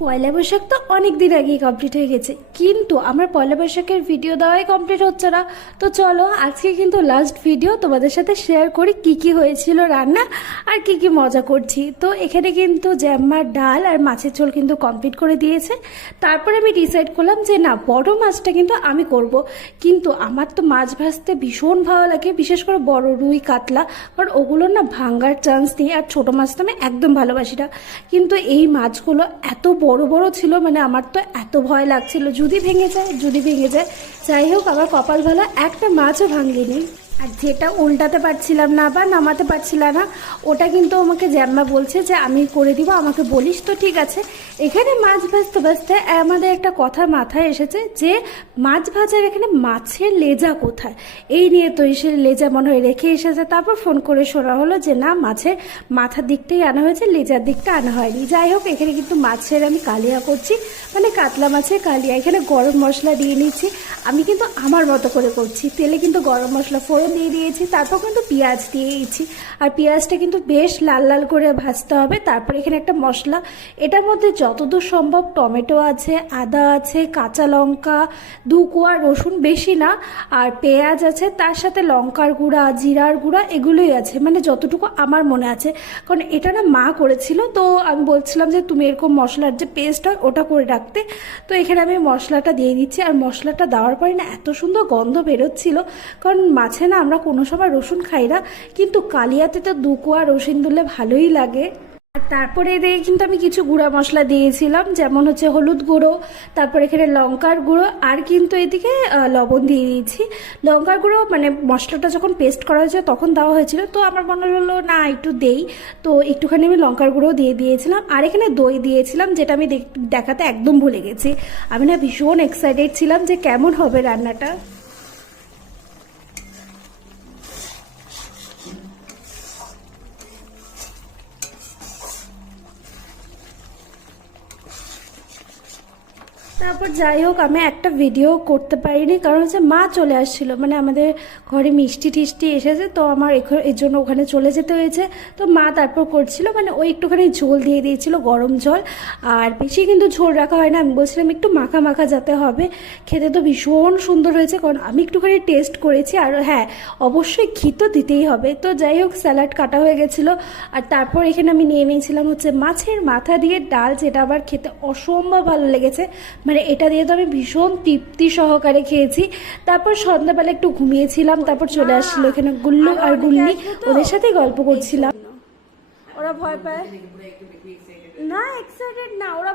পয়লা বৈশাখ তো অনেক দিন আগেই কমপ্লিট হয়ে গেছে, কিন্তু আমার পয়লা বৈশাখের ভিডিও দেওয়াই কমপ্লিট হচ্ছে না। তো চলো আজকে কিন্তু লাস্ট ভিডিও তোমাদের সাথে শেয়ার করি কি কি হয়েছিল রান্না আর কি কি মজা করছি। তো এখানে কিন্তু জ্যাম্মার ডাল আর মাছের ঝোল কিন্তু কমপ্লিট করে দিয়েছে। তারপরে আমি ডিসাইড করলাম যে না, বড় মাছটা কিন্তু আমি করব। কিন্তু আমার তো মাছ ভাজতে ভীষণ ভালো লাগে, বিশেষ করে বড় রুই কাতলা, কারণ ওগুলোর না ভাঙ্গার চান্স নেই। আর ছোটো মাছ তো আমি একদম ভালোবাসি না, কিন্তু এই মাছগুলো এত বড় বড় ছিল, মানে আমার তো এত ভয় লাগছিল যদি ভেঙে যায়, যদি ভেঙে যায়। যাই হোক, আমার কপাল ভালো, একটা মাছও ভাঙিনি। আর যেটা উল্টাতে পারছিলাম না বা নামাতে পারছিলাম না, ওটা কিন্তু আমাকে জ্যাম্মা বলছে যে আমি করে দিব, আমাকে বলিস। তো ঠিক আছে। এখানে মাছ ভাজতে ভাজতে আমাদের একটা কথা মাথায় এসেছে যে মাছ ভাজার এখানে মাছের লেজা কোথায়, এই নিয়ে তো এসে লেজা মনে হয় রেখে এসেছে। তারপর ফোন করে শোনা হলো যে না, মাছের মাথার দিকটাই আনা হয়েছে, লেজার দিকটা আনা হয়নি। যাই হোক, এখানে কিন্তু মাছের আমি কালিয়া করছি, মানে কাতলা মাছের কালিয়া। এখানে গরম মশলা দিয়ে নিচ্ছি, আমি কিন্তু আমার মতো করে করছি। তেলে কিন্তু গরম মশলা ফোড়ন দিয়ে দিয়েছি, তারপর কিন্তু পেঁয়াজ দিয়ে দিয়েছি। আর পেঁয়াজটা কিন্তু বেশ লাল লাল করে ভাজতে হবে। তারপর এখানে একটা মশলা, এটার মধ্যে যতদূর সম্ভব টমেটো আছে, আদা আছে, কাঁচা লঙ্কা, 2 কোয়া রসুন, বেশি না, আর পেঁয়াজ আছে, তার সাথে লঙ্কার গুঁড়া, জিরার গুঁড়া, এগুলোই আছে, মানে যতটুকু আমার মনে আছে, কারণ এটা না মা করেছিল। তো আমি বলছিলাম যে তুমি এরকম মশলার যে পেস্ট হয় ওটা করে রাখতে। তো এখানে আমি মশলাটা দিয়ে দিচ্ছি, আর মশলাটা দেওয়ার পরে না এত সুন্দর গন্ধ বেরোচ্ছিল, কারণ মাছে না আমরা কোনো সময় রসুন খাই না, কিন্তু কালিয়াতে তো 2 কোয়া রসুন দিলে ভালোই লাগে। আর তারপরে এদিকে কিন্তু আমি কিছু গুঁড়া মশলা দিয়েছিলাম, যেমন হচ্ছে হলুদ গুঁড়ো, তারপর এখানে লঙ্কার গুঁড়ো, আর কিন্তু এদিকে লবণ দিয়ে দিয়েছি। লঙ্কার গুঁড়ো মানে মশলাটা যখন পেস্ট করা হয়েছে তখন দেওয়া হয়েছিল, তো আমার মনে হলো না একটু দেই, তো একটুখানি আমি লঙ্কার গুঁড়ো দিয়ে দিয়েছিলাম। আর এখানে দই দিয়েছিলাম, যেটা আমি দেখাতে একদম ভুলে গেছি। আমি না ভীষণ এক্সাইটেড ছিলাম যে কেমন হবে রান্নাটা। তারপর যাই হোক, আমি একটা ভিডিও করতে পারিনি, কারণ হচ্ছে মা চলে আসছিল, মানে আমাদের ঘরে মিষ্টি টিষ্টি এসেছে, তো আমার এর জন্য ওখানে চলে যেতে হয়েছে। তো মা তারপর করছিল, মানে ওই একটুখানি ঝোল দিয়ে দিয়েছিল, গরম জল। আর বেশি কিন্তু ঝোল রাখা হয় না, আমি বলছিলাম একটু মাখা মাখা যাতে হবে। খেতে তো ভীষণ সুন্দর হয়েছে, কারণ আমি একটুখানি টেস্ট করেছি। আর হ্যাঁ, অবশ্যই ঘি তো দিতেই হবে। তো যাই হোক, স্যালাড কাটা হয়ে গেছিলো। আর তারপর এখানে আমি নিয়ে নিয়েছিলাম হচ্ছে মাছের মাথা দিয়ে ডাল, যেটা আবার খেতে অসম্ভব ভালো লেগেছে, মানে এটা দিয়ে তো আমি ভীষণ তৃপ্তি সহকারে খেয়েছি। তারপর সন্ধ্যাবেলা একটু ঘুমিয়েছিলাম, তারপর চলে আসছিল এখানে গুল্লু আর গুল্লি, ওদের সাথেই গল্প করছিলাম। ওরা ভয় পায় না, এক্সাইটেড না ওরা।